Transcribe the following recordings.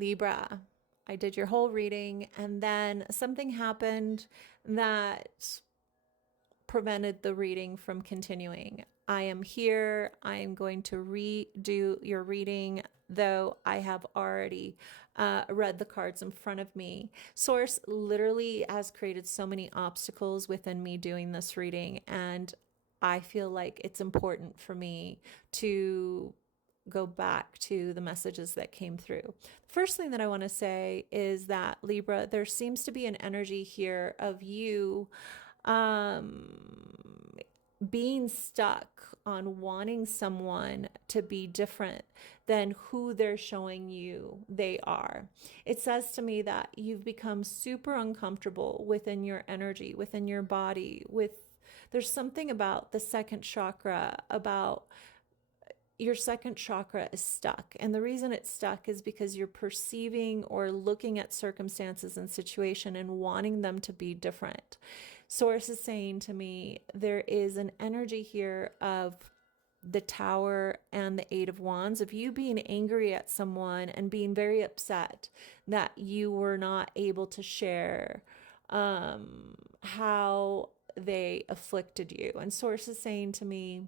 Libra, I did your whole reading, and then something happened that prevented the reading from continuing. I am here. I am going to redo your reading, though I have already read the cards in front of me. Source literally has created so many obstacles within me doing this reading, and I feel like it's important for me to go back to the messages that came through. The first thing that I want to say is that, Libra, there seems to be an energy here of you um, being stuck on wanting someone to be different than who they're showing you they are. It says to me that you've become super uncomfortable within your energy, within your body, there's something about the second chakra, about your second chakra is stuck. And the reason it's stuck is because you're perceiving or looking at circumstances and situation and wanting them to be different. Source is saying to me, there is an energy here of the Tower and the Eight of Wands, of you being angry at someone and being very upset that you were not able to share how they afflicted you. And Source is saying to me,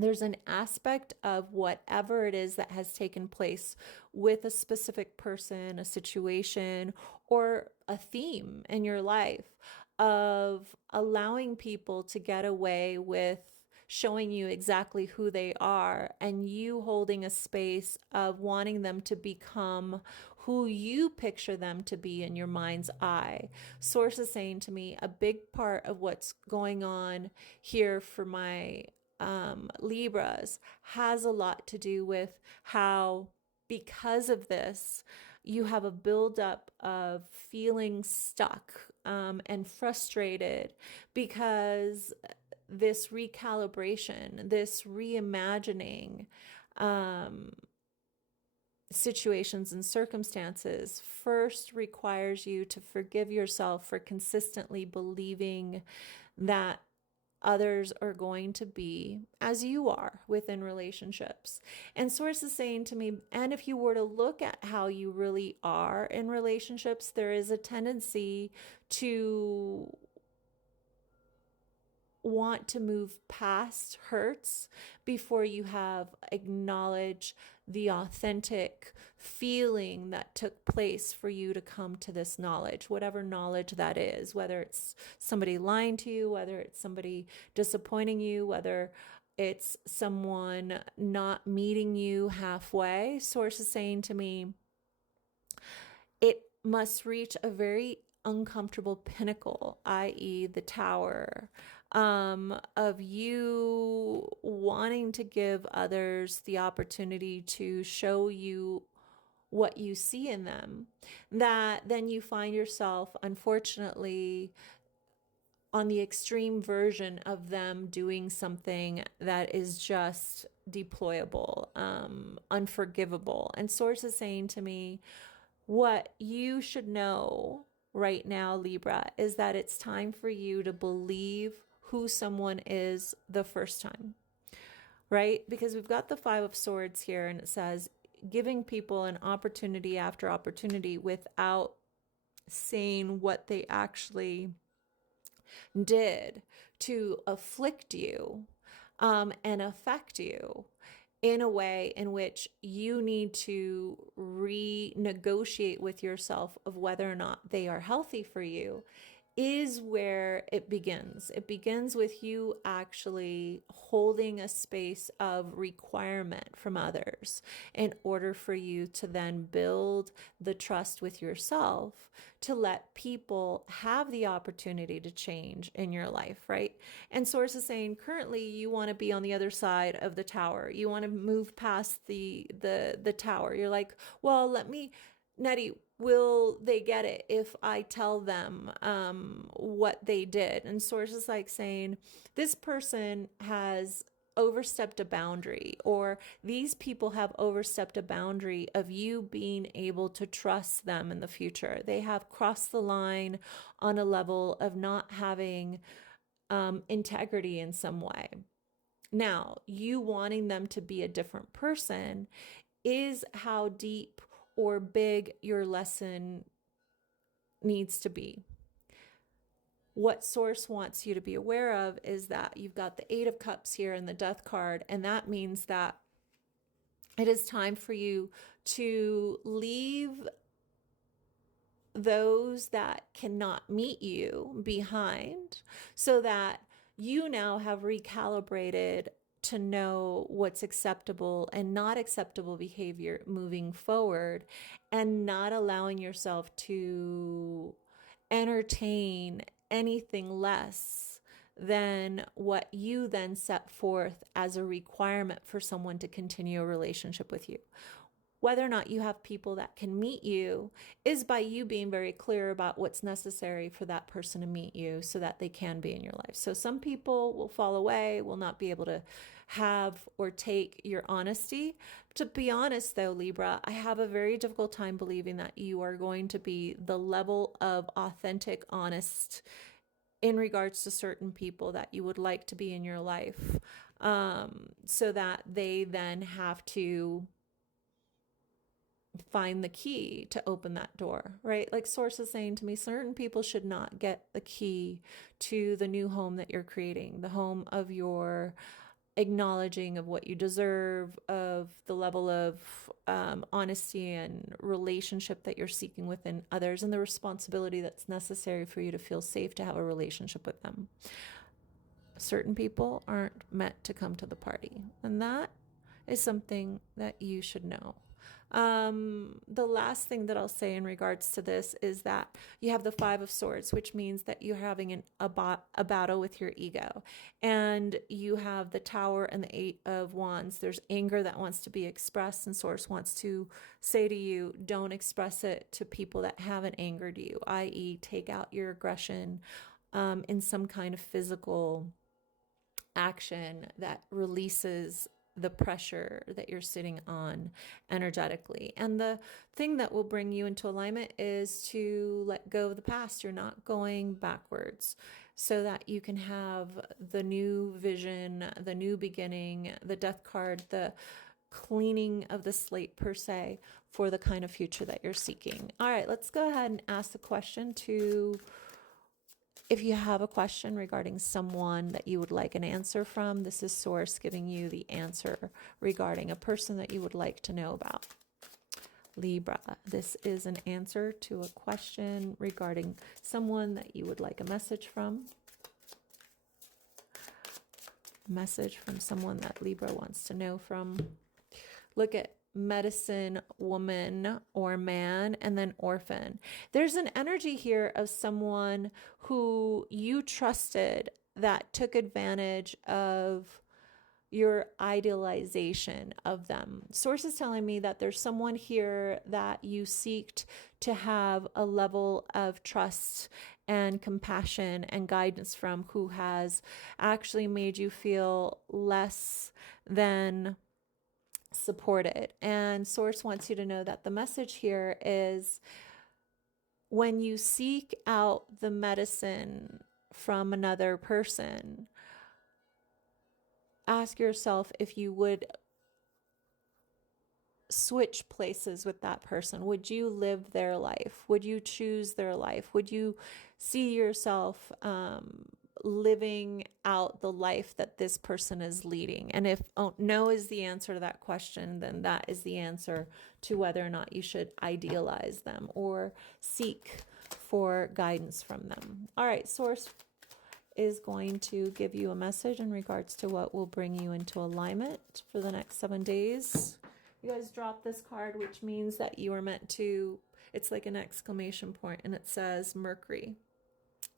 there's an aspect of whatever it is that has taken place with a specific person, a situation, or a theme in your life of allowing people to get away with showing you exactly who they are, and you holding a space of wanting them to become who you picture them to be in your mind's eye. Source is saying to me, a big part of what's going on here for my Libras has a lot to do with how, because of this, you have a buildup of feeling stuck and frustrated because this recalibration, this reimagining situations and circumstances first requires you to forgive yourself for consistently believing that others are going to be as you are within relationships. And Source is saying to me, and if you were to look at how you really are in relationships, there is a tendency to want to move past hurts before you have acknowledged the authentic feeling that took place for you to come to this knowledge, whatever knowledge that is, whether it's somebody lying to you, whether it's somebody disappointing you, whether it's someone not meeting you halfway. Source is saying to me, it must reach a very uncomfortable pinnacle, i.e., the Tower, of you wanting to give others the opportunity to show you what you see in them, that then you find yourself, unfortunately, on the extreme version of them doing something that is just deployable, unforgivable. And Source is saying to me, what you should know right now, Libra, is that it's time for you to believe who someone is the first time, right? Because we've got the Five of Swords here, and it says giving people an opportunity after opportunity without saying what they actually did to afflict you and affect you in a way in which you need to renegotiate with yourself of whether or not they are healthy for you, is where it begins. It begins with you actually holding a space of requirement from others in order for you to then build the trust with yourself to let people have the opportunity to change in your life, right? And Source is saying currently you want to be on the other side of the tower. You want to move past the tower. You're like, well, let me, Nettie, will they get it if I tell them what they did? And Source is like saying, this person has overstepped a boundary, or these people have overstepped a boundary of you being able to trust them in the future. They have crossed the line on a level of not having integrity in some way. Now, you wanting them to be a different person is how deep or big your lesson needs to be. What Source wants you to be aware of is that you've got the Eight of Cups here and the Death card, and that means that it is time for you to leave those that cannot meet you behind, so that you now have recalibrated to know what's acceptable and not acceptable behavior moving forward, and not allowing yourself to entertain anything less than what you then set forth as a requirement for someone to continue a relationship with you. Whether or not you have people that can meet you is by you being very clear about what's necessary for that person to meet you so that they can be in your life. So some people will fall away, will not be able to have or take your honesty. To be honest though, Libra, I have a very difficult time believing that you are going to be the level of authentic, honest in regards to certain people that you would like to be in your life, so that they then have to find the key to open that door, right? Like Source is saying to me, certain people should not get the key to the new home that you're creating, the home of your acknowledging of what you deserve, of the level of honesty and relationship that you're seeking within others, and the responsibility that's necessary for you to feel safe to have a relationship with them. Certain people aren't meant to come to the party, and that is something that you should know. The last thing that I'll say in regards to this is that you have the Five of Swords, which means that you're having a battle with your ego. And you have the Tower and the Eight of Wands. There's anger that wants to be expressed, and Source wants to say to you, don't express it to people that haven't angered you, i.e. take out your aggression in some kind of physical action that releases the pressure that you're sitting on energetically. And the thing that will bring you into alignment is to let go of the past. You're not going backwards, so that you can have the new vision, the new beginning, the Death card, the cleaning of the slate per se, for the kind of future that you're seeking. All right, let's go ahead and ask the question to, if you have a question regarding someone that you would like an answer from, this is Source giving you the answer regarding a person that you would like to know about. Libra, this is an answer to a question regarding someone that you would like a message from. Message from someone that Libra wants to know from. Look at medicine, woman or man, and then orphan. There's an energy here of someone who you trusted that took advantage of your idealization of them. Source is telling me that there's someone here that you seeked to have a level of trust and compassion and guidance from, who has actually made you feel less than supported. And Source wants you to know that the message here is, when you seek out the medicine from another person, ask yourself if you would switch places with that person. Would you live their life? Would you choose their life? Would you see yourself living out the life that this person is leading? And if no is the answer to that question, then that is the answer to whether or not you should idealize them or seek for guidance from them. All right, Source is going to give you a message in regards to what will bring you into alignment for the next 7 days. You guys drop this card, which means that you are meant to, it's like an exclamation point, and it says Mercury.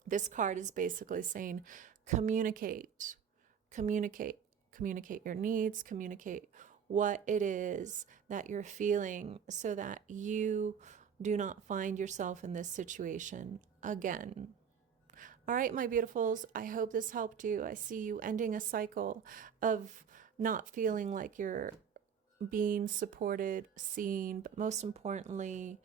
This card is basically saying, communicate, communicate, communicate your needs, communicate what it is that you're feeling, so that you do not find yourself in this situation again. All right, my beautifuls, I hope this helped you. I see you ending a cycle of not feeling like you're being supported, seen, but most importantly,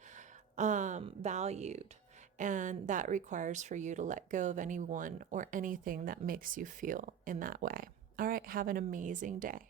valued. And that requires for you to let go of anyone or anything that makes you feel in that way. All right, have an amazing day.